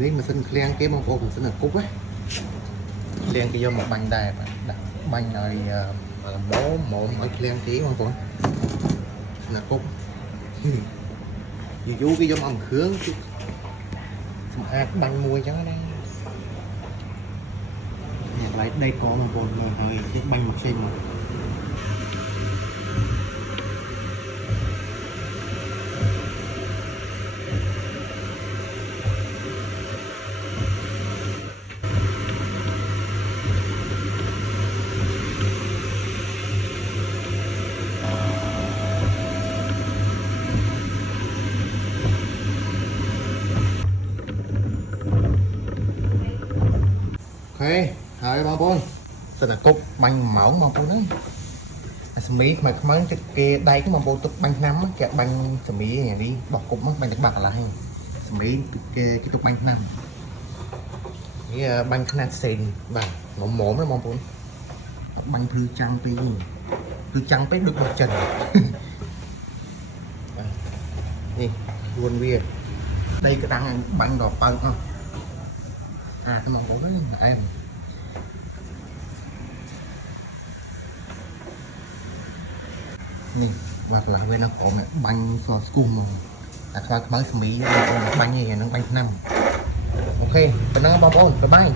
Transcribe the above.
នេះម៉ាស៊ីនឃ្លាំងគេបងប្អូនម៉ាស៊ីនអាគប់ឃ្លាំងគេយកមកបាញ់ដែរបាទដាក់បាញ់ឲ្យម៉ោមឲ្យឃ្លាំងគេបងប្អូនណាគប់យូរគេយកមកគ្រឿងសម្អាតបាញ់មួយអញ្ចឹងណានេះកន្លែងដីកបងប្អូនមើលហើយគេបាញ់មកចេញមកអូខេហើយបងប្អូនសិនតែគប់បាញ់ម៉ោងបងប្អូនហ្នឹងអាសមីខ្មៅខ្មៅទឹកគេដែកបងប្អូនទឹកបាញ់ឆ្នាំគេបាញ់សមីនេះបោះគប់មកបាញ់ទឹកបាក់កន្លះហ្នឹងសមីគេទឹកបាញ់ឆ្នាំនេះបាញ់ខ្នាតផ្សេងបាទមុំមុំណាបងប្អូនបាញ់ភ្លឺចាំងពេកគឺចាំងពេកដូចបោះចិននេះខ្លួនវាដីក្តាំងបាញ់ដល់បើកអស់អាបងប្អូននេះអែមនេះបាទកន្លះវានៅក្រោមបាញ់សស្គូមកតែខ្វល់ខ្មៅស្មីបងប្អូនបាញ់នេះហ្នឹងបាញ់ឆ្នាំអូខេប៉ុណ្ណឹងបងប្អូនបាយបាយ